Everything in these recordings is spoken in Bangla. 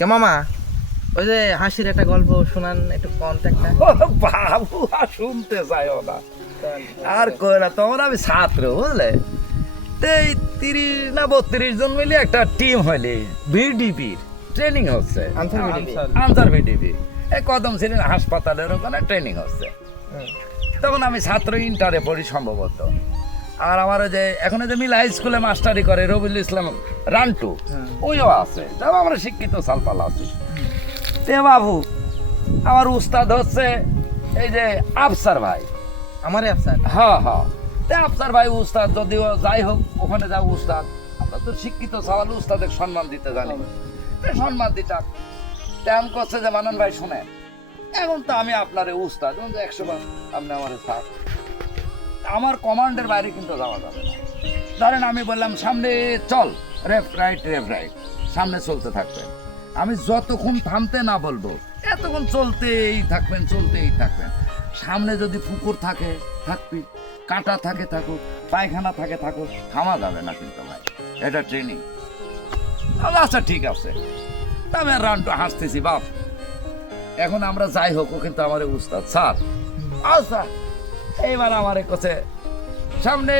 কে মামা? ওই যে হাসির একটা গল্প শোনান একটু কন্ট্যাক্টটা ও বাবু আর শুনতে চাইও না। আর কই না তোমার আমি ছাত্র বুঝলে? তো এই তিরিশ না বত্রিশ জন মিলে একটা টিম হইলে ভিডিপি ট্রেনিং হচ্ছে। আনসার ভিডিপি এই কদম শ্রেণির হাসপাতালের ওখানে ট্রেনিং হচ্ছে। তখন আমি ছাত্র ইন্টারে পড়ি সম্ভবত। আর আমার যে এখন যে মিল হাই স্কুলে মাস্টারি করে রবিউল ইসলাম রান্টু হ্যাঁ। ওইও আছে। তবে আমরা শিক্ষিত সালপালা আছি। তে বাবু আমার উস্তাদ হচ্ছে এই যে আফসার ভাই। আমারই আফসার? হ্যাঁ হ্যাঁ। তে আফসার ভাই উস্তাদ যদিও যাই হোক ওখানে যাও উস্তাদ। আমরা তো শিক্ষিত সওয়াল উস্তাদের সম্মান দিতে জানি। সম্মান দিতাম তেমন করছে যে মানন ভাই শুনেন। এখন তো আমি আপনার উস্তাদ একশো বার আপনি আমার থাক। আমার কমান্ডের বাইরে কিন্তু যাওয়া যাবে না। ধরেন আমি বললাম, সামনে চল। রেফ রাইট রেফ রাইট সামনে চলতে থাকবেন। আমি যতক্ষণ থামতে না বলব, এতক্ষণ চলতেই থাকবেন চলতেই থাকবেন। সামনে যদি পুকুর থাকে, থাকবি। কাঁটা থাকে, থাকুক। পায়খানা থাকে, থাকুক। থামা যাবে না কিন্তু ভাই। এটা ট্রেনিং আচ্ছা ঠিক আছে। তবে রানটা হাসতেছি, বাপ। এখন আমরা যাই হোক কিন্তু আমার উস্তাদ। স্যার। আচ্ছা। এইবার আমার কাছে সামনে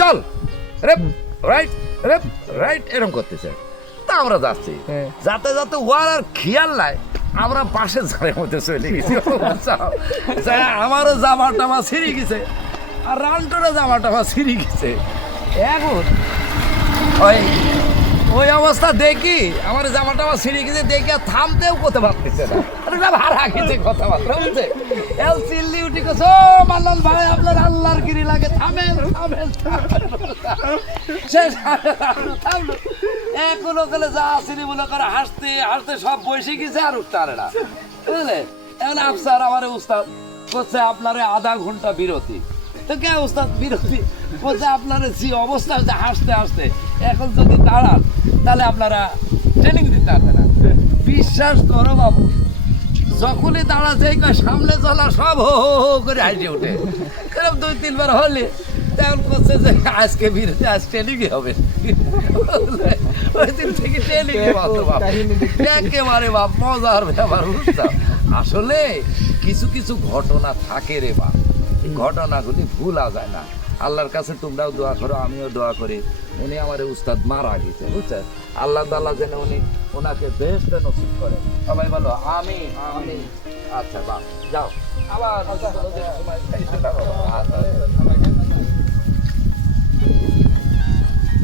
চল। রেপ রাইট রেপ রাইট এরকম করতেছে। তা আমরা যাচ্ছি। হ্যাঁ। যাতে যাতে ওয়ার আর খেয়াল নাই আমরা পাশে ঝাড়ের মধ্যে চলে গেছি। আমারও জামা টামা ছিঁড়ে গেছে। আর রান্টুরও জামা টামা ছিঁড়ে গেছে। এখন ওই ওই অবস্থা দেখি আমার জামা টামা ছিঁড়ে গেছে দেখি আর থামতেও করতে পারতেছে না। আপনার আমার উস্তাদ করছে আপনার আধা ঘণ্টা বিরতি। তো কে উস্তাদ বিরতি? বলছে, আপনার যে অবস্থা হচ্ছে হাসতে হাসতে, এখন যদি দাঁড়ান, তাহলে আপনারা ট্রেনিং দিতে পারবে না। বিশ্বাস করো বাবু। যখনই দাঁড়াচ্ছে কয় সামনে চলা সব হো হো হো করে হাইটে ওঠে। এরকম দুই তিনবার হলে তেমন করছে যে আজকে বিরতি আজ ট্রেনিংই হবে। ওই দিন থেকে ট্রেনিং একেবারে বাপ মজার ব্যাপার বুঝতাম আসলে কিছু কিছু ঘটনা থাকে রে বাপ। ঘটনাগুলি ভুলা যায় না। আল্লাহর কাছে তোমরাও দোয়া করো, আমিও দোয়া করি। উনি আমার উস্তাদ মারা গেছে, বুঝছে? আল্লাহ তাল্লাহ যেন উনি ওনাকে বেস্ট নসিব করে। সবাই বলো আমি আমি আচ্ছা বা যাও। আবার